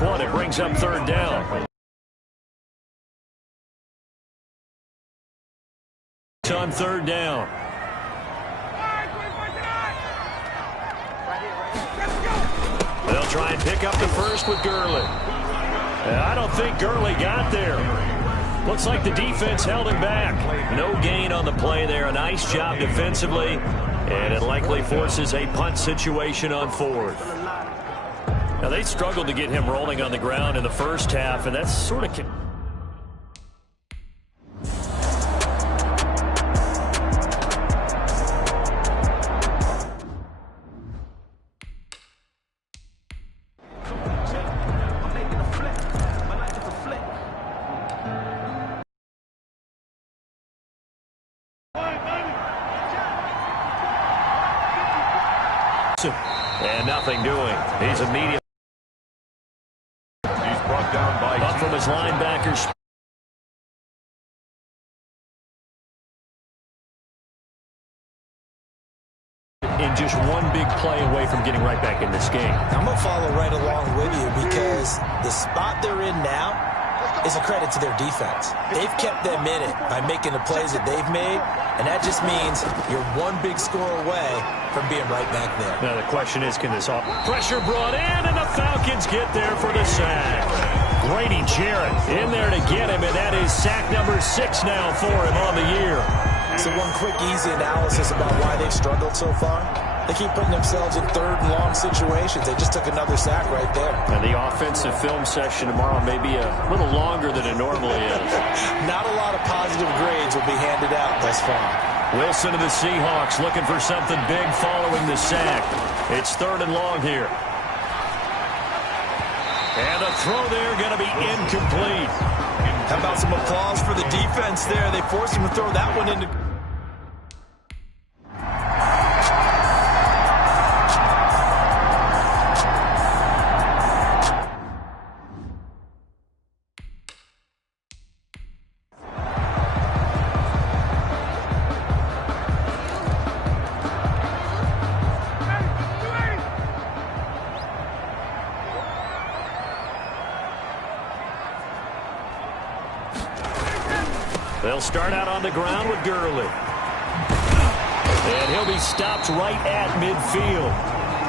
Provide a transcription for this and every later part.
one. It brings up third down. On third down. They'll try and pick up the first with Gurley. I don't think Gurley got there. Looks like the defense held him back. No gain on the play there. A nice job defensively. And it likely forces a punt situation on fourth. Now, they struggled to get him rolling on the ground in the first half, and that's sort of... And nothing doing. He's immediately. He's brought down by up from his linebackers. In just one big play away from getting right back in this game. I'm going to follow right along with you because the spot they're in now is a credit to their defense. They've kept them in it by making the plays that they've made, and that just means you're one big score away from being right back there. Now the question is, can this pressure brought in, and the Falcons get there for the sack. Grady Jarrett in there to get him, and that is sack number 6 now for him on the year. So one quick, easy analysis about why they've struggled so far. They keep putting themselves in third and long situations. They just took another sack right there. And the offensive film session tomorrow may be a little longer than it normally is. Not a lot of positive grades will be handed out thus far. Wilson of the Seahawks looking for something big following the sack. It's third and long here. And a throw there going to be incomplete. How about some applause for the defense there? They forced him to throw that one into... They'll start out on the ground with Gurley. And he'll be stopped right at midfield.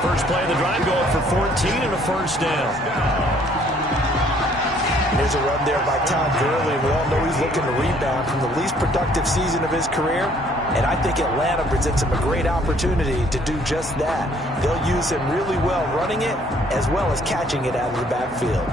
First play of the drive going for 14 and a first down. There's a run there by Todd Gurley. We all know he's looking to rebound from the least productive season of his career. And I think Atlanta presents him a great opportunity to do just that. They'll use him really well running it as well as catching it out of the backfield.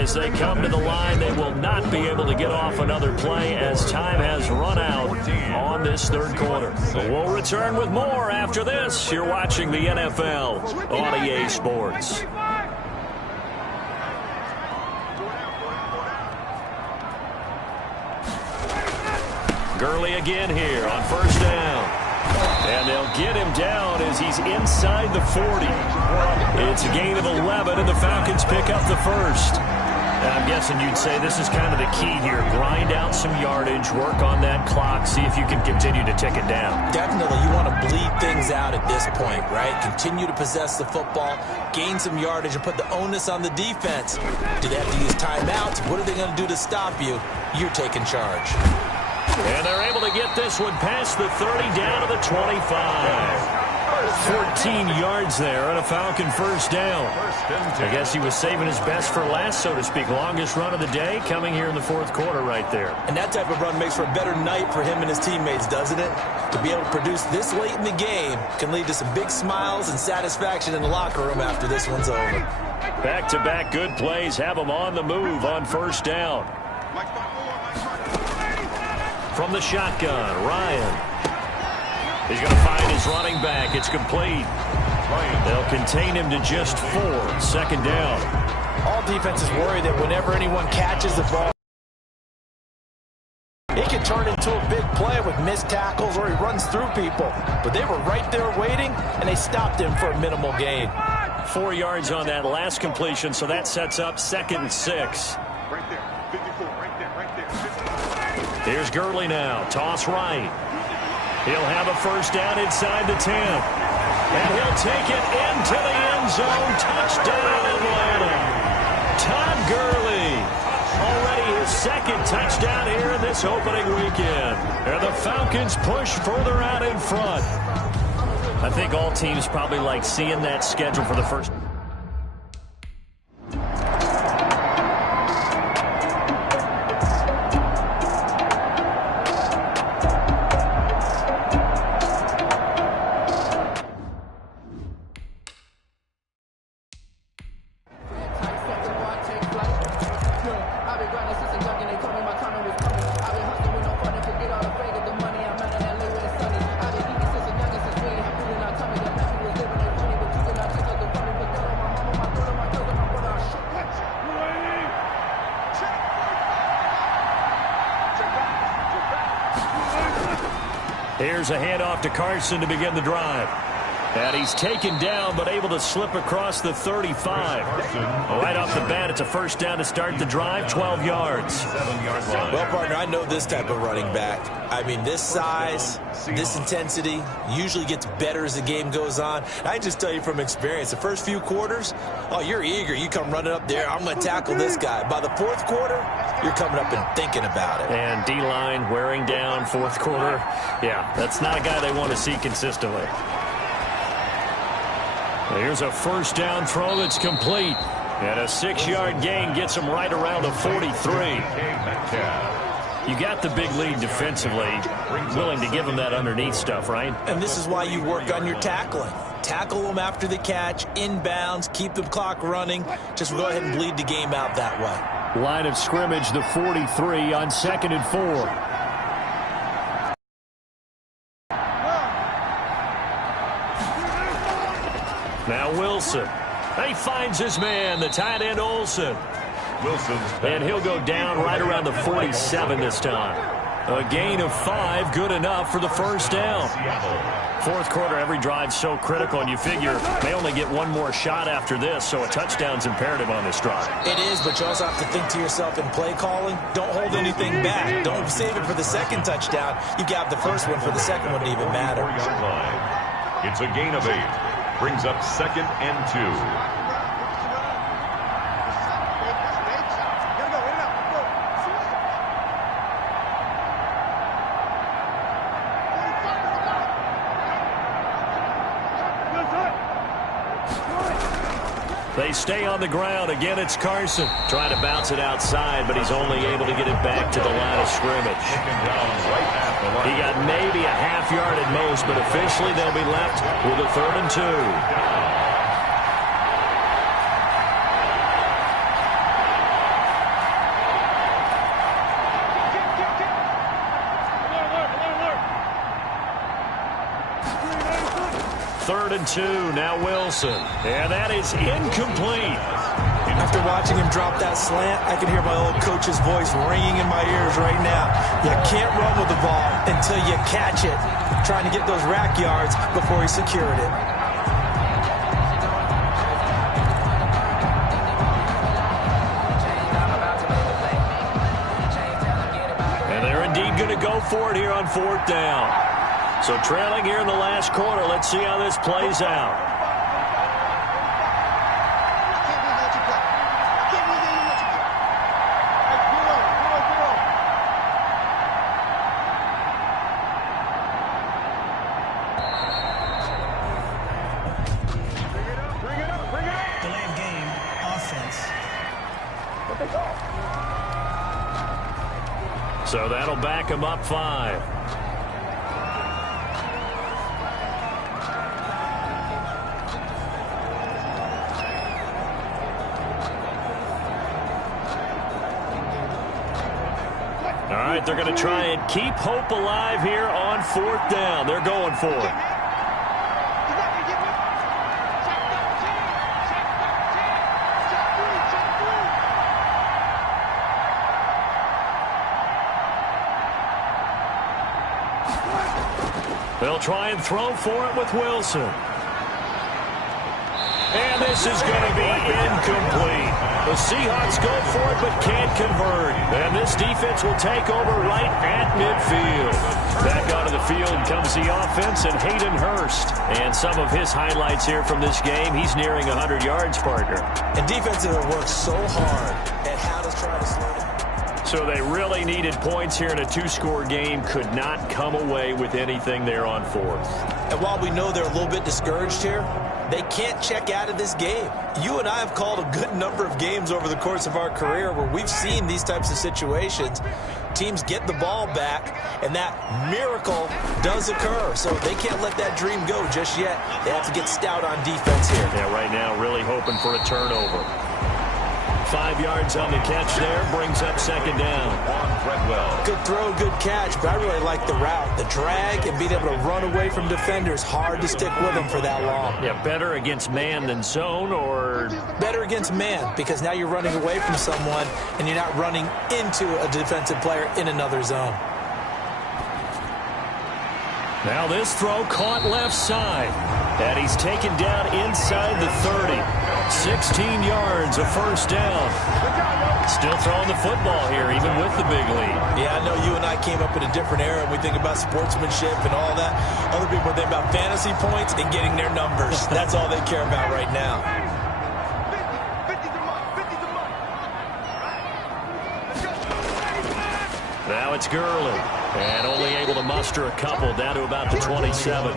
As they come to the line, they will not be able to get off another play as time has run out on this third quarter. We'll return with more after this. You're watching the NFL on EA Sports. Gurley again here on first down. And they'll get him down as he's inside the 40. It's a gain of 11, and the Falcons pick up the first. I'm guessing you'd say this is kind of the key here. Grind out some yardage, work on that clock, see if you can continue to tick it down. Definitely. You want to bleed things out at this point, right? Continue to possess the football, gain some yardage, and put the onus on the defense. Do they have to use timeouts? What are they going to do to stop you? You're taking charge. And they're able to get this one past the 30 down to the 25. 14 yards there and a Falcon first down. I guess he was saving his best for last, so to speak. Longest run of the day coming here in the fourth quarter right there. And that type of run makes for a better night for him and his teammates, doesn't it? To be able to produce this late in the game can lead to some big smiles and satisfaction in the locker room after this one's over. Back-to-back good plays have him on the move on first down. From the shotgun, Ryan. He's going to find his running back. It's complete. They'll contain him to just 4. Second down. All defenses worry that whenever anyone catches the ball, it can turn into a big play with missed tackles or he runs through people. But they were right there waiting, and they stopped him for a minimal gain. 4 yards on that last completion, so that sets up 2nd and 6. Right there, 54. Here's Gurley now. Toss right. He'll have a first down inside the 10. And he'll take it into the end zone. Touchdown, Atlanta. Todd Gurley. Already his second touchdown here in this opening weekend. And the Falcons push further out in front. I think all teams probably like seeing that schedule for the first. Here's a handoff to Carson to begin the drive. And he's taken down, but able to slip across the 35. Right off the bat, it's a first down to start the drive, 12 yards. Well, partner, I know this type of running back. I mean, this size, this intensity usually gets better as the game goes on. I just tell you from experience, the first few quarters, oh, you're eager. You come running up there, I'm going to tackle this guy. By the fourth quarter, you're coming up and thinking about it. And D-line wearing down fourth quarter. Yeah, that's not a guy they want to see consistently. Here's a first down throw that's complete. And a 6-yard gain gets him right around the 43. You got the big lead defensively. Willing to give him that underneath stuff, right? And this is why you work on your tackling. Tackle them after the catch, inbounds, keep the clock running. Just go ahead and bleed the game out that way. Line of scrimmage, the 43 on 2nd and 4. Now Wilson. He finds his man, the tight end Olsen. And he'll go down right around the 47 this time. A gain of 5, good enough for the first down. Fourth quarter, every drive so critical, and you figure they only get one more shot after this, so a touchdown's imperative on this drive. It is, but you also have to think to yourself in play calling, don't hold anything back. Don't save it for the second touchdown. You got the first one for the second one to even matter. It's a gain of 8. Brings up 2nd and 2. They stay on the ground. Again, it's Carson. Trying to bounce it outside, but he's only able to get it back to the line of scrimmage. He got maybe a half yard at most, but officially they'll be left with a 3rd and 2. Third and 2, now Wilson. And that is incomplete. After watching him drop that slant, I can hear my old coach's voice ringing in my ears right now. You can't run with the ball until you catch it. Trying to get those rack yards before he secured it. And they're indeed going to go for it here on 4th down. So trailing here in the last quarter. Let's see how this plays out. Delay of game, offense. So that'll back him up 5. All right, they're going to try and keep hope alive here on 4th down. They're going for it. They'll try and throw for it with Wilson. And this is going to be incomplete. The Seahawks go for it but can't convert. And this defense will take over right at midfield. Back onto the field comes the offense and Hayden Hurst. And some of his highlights here from this game, he's nearing 100 yards, partner. And defenses have worked so hard at how to try to slow down. So they really needed points here in a two-score game. Could not come away with anything there on fourth. And while we know they're a little bit discouraged here, they can't check out of this game. You and I have called a good number of games over the course of our career where we've seen these types of situations. Teams get the ball back, and that miracle does occur. So they can't let that dream go just yet. They have to get stout on defense here. Yeah, right now really hoping for a turnover. 5 yards on the catch there, brings up second down. Good throw, good catch, but I really like the route. The drag and being able to run away from defenders, hard to stick with them for that long. Yeah, better against man than zone, or? Better against man, because now you're running away from someone and you're not running into a defensive player in another zone. Now this throw caught left side. And he's taken down inside the 30. 16 yards, a first down. Still throwing the football here, even with the big lead. Yeah, I know you and I came up in a different era, and we think about sportsmanship and all that. Other people think about fantasy points and getting their numbers. That's all they care about right now. Now it's Gurley. And only able to muster a couple down to about the 27.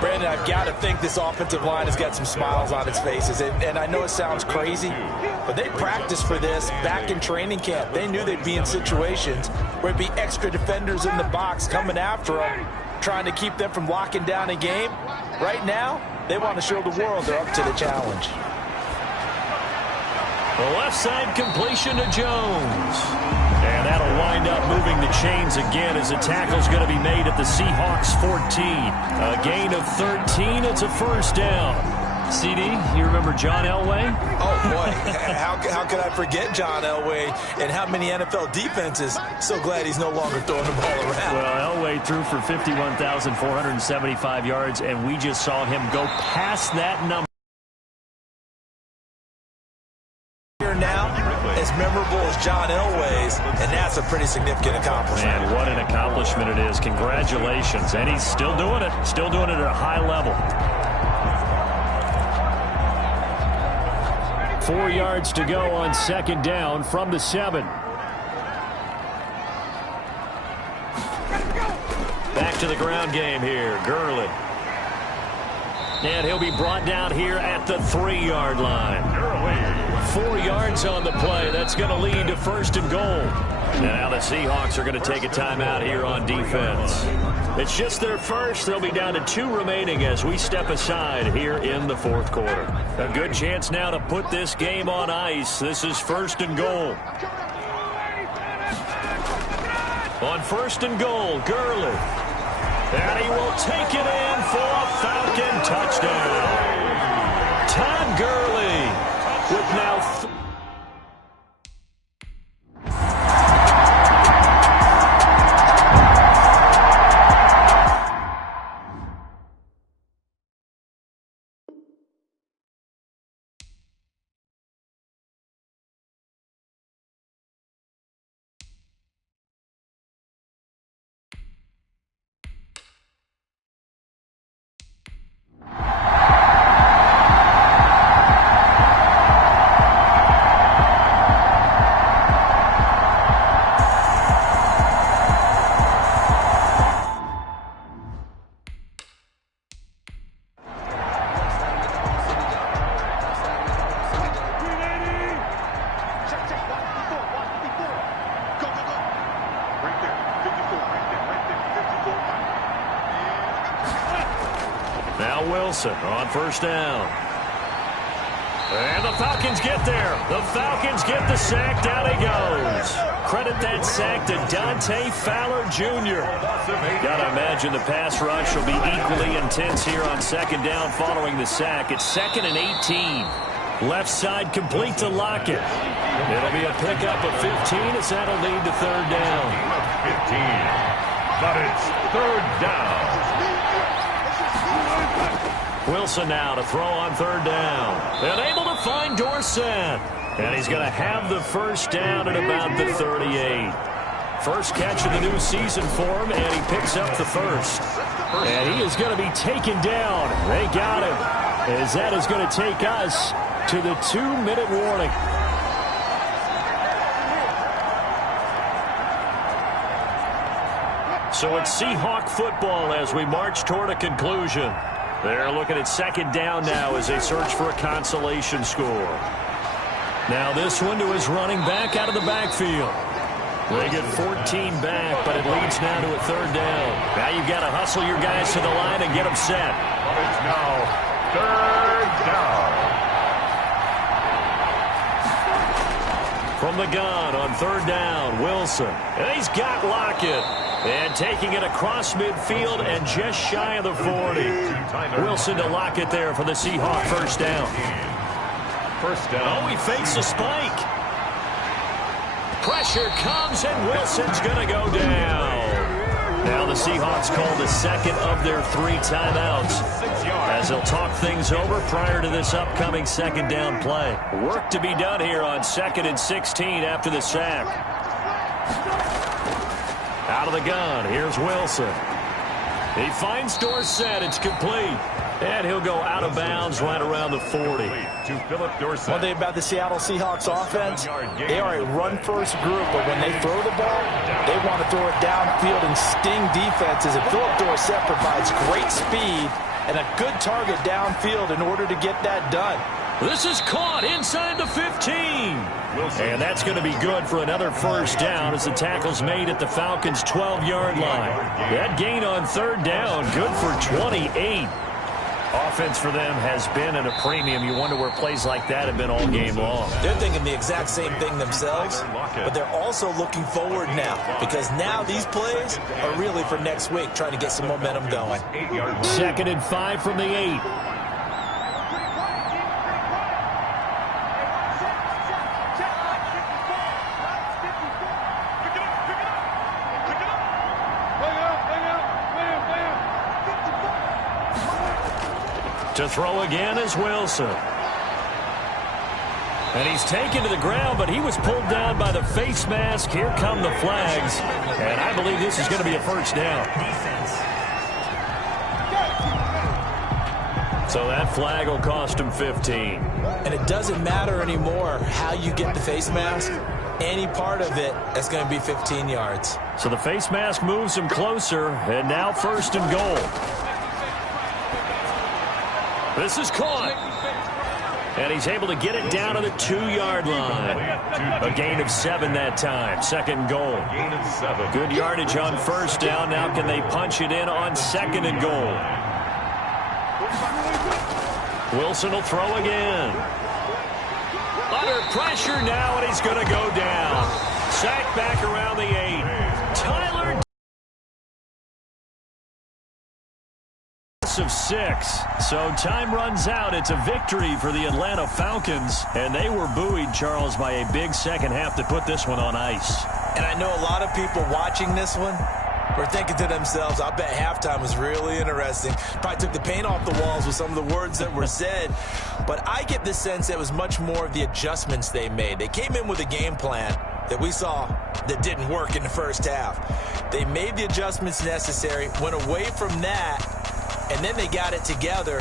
Brandon, I've got to think this offensive line has got some smiles on its faces. And I know it sounds crazy, but they practiced for this back in training camp. They knew they'd be in situations where it'd be extra defenders in the box coming after them, trying to keep them from locking down a game. Right now, they want to show the world they're up to the challenge. The left side completion to Jones. And that'll wind up moving the chains again as the tackle's going to be made at the Seahawks 14. A gain of 13. It's a first down. CD, you remember John Elway? Oh, boy. How could I forget John Elway and how many NFL defenses? So glad he's no longer throwing the ball around. Well, Elway threw for 51,475 yards, and we just saw him go past that number. As memorable as John Elway's, and that's a pretty significant accomplishment. Man, what an accomplishment it is. Congratulations. And he's still doing it at a high level. 4 yards to go on second down from the 7. Back to the ground game here. Gurley. And he'll be brought down here at the 3-yard line. 4 yards on the play. That's going to lead to first and goal. Now the Seahawks are going to take a timeout here on defense. It's just their first. They'll be down to 2 remaining as we step aside here in the fourth quarter. A good chance now to put this game on ice. This is first and goal. On first and goal, Gurley. And he will take it in for a Falcon touchdown. Todd Gurley with now Wilson on first down. And the Falcons get there. The Falcons get the sack. Down he goes. Credit that sack to Dante Fowler Jr. Got to imagine the pass rush will be equally intense here on second down following the sack. It's 2nd and 18. Left side complete to Lockett. It'll be a pickup of 15 as that'll lead to third down. 15. But it's third down. Wilson now to throw on third down. And able to find Dorsett. And he's going to have the first down at about the 38. First catch of the new season for him, and he picks up the first. And he is going to be taken down. They got him, as that is going to take us to the 2-minute warning. So it's Seahawk football as we march toward a conclusion. They're looking at second down now as they search for a consolation score. Now this one to his running back out of the backfield. They get 14 back, but it leads now to a third down. Now you've got to hustle your guys to the line and get them set. It's now third down. From the gun on third down, Wilson. And he's got Lockett. And taking it across midfield and just shy of the 40. Wilson to Lockett there for the Seahawk first down. First down. Oh, he fakes a spike. Pressure comes, and Wilson's going to go down. Now the Seahawks call the second of their 3 timeouts as they'll talk things over prior to this upcoming second down play. Work to be done here on 2nd and 16 after the sack. Out of the gun, here's Wilson. He finds Dorsett. It's complete. And he'll go out of bounds right around the 40. To Philip Dorsett. One thing about the Seattle Seahawks offense, they are a run-first group, but when they throw the ball, they want to throw it downfield and sting defenses. And Philip Dorsett provides great speed and a good target downfield in order to get that done. This is caught inside the 15. And that's going to be good for another first down as the tackle's made at the Falcons' 12-yard line. That gain on third down, good for 28. Offense for them has been at a premium. You wonder where plays like that have been all game long. They're thinking the exact same thing themselves, but they're also looking forward now because now these plays are really for next week, trying to get some momentum going. 2nd and 5 from the 8. To throw again is Wilson. And he's taken to the ground, but he was pulled down by the face mask. Here come the flags. And I believe this is going to be a first down. So that flag will cost him 15. And it doesn't matter anymore how you get the face mask. Any part of it is going to be 15 yards. So the face mask moves him closer, and now 1st and goal. This is caught. And he's able to get it down to the 2-yard line. A gain of 7 that time. 2nd and goal. Good yardage on first down. Now can they punch it in on 2nd and goal? Wilson will throw again. Under pressure now, and he's going to go down. Sacked back around the 8. Tyler of 6. So time runs out. It's a victory for the Atlanta Falcons, and they were buoyed, Charles, by a big second half to put this one on ice. And I know a lot of people watching this one were thinking to themselves, I bet halftime was really interesting. Probably took the paint off the walls with some of the words that were said. But I get the sense it was much more of the adjustments they made. They came in with a game plan that we saw that didn't work in the first half. They made the adjustments necessary, went away from that, and then they got it together,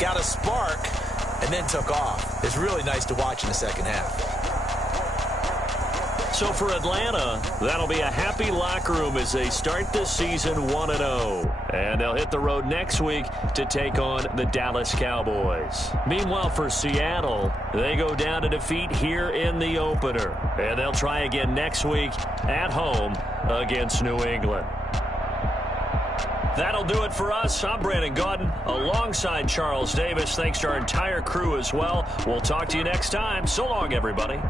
got a spark, and then took off. It's really nice to watch in the second half. So for Atlanta, that'll be a happy locker room as they start this season 1-0. And they'll hit the road next week to take on the Dallas Cowboys. Meanwhile, for Seattle, they go down to defeat here in the opener. And they'll try again next week at home against New England. That'll do it for us. I'm Brandon Gaudin alongside Charles Davis. Thanks to our entire crew as well. We'll talk to you next time. So long, everybody.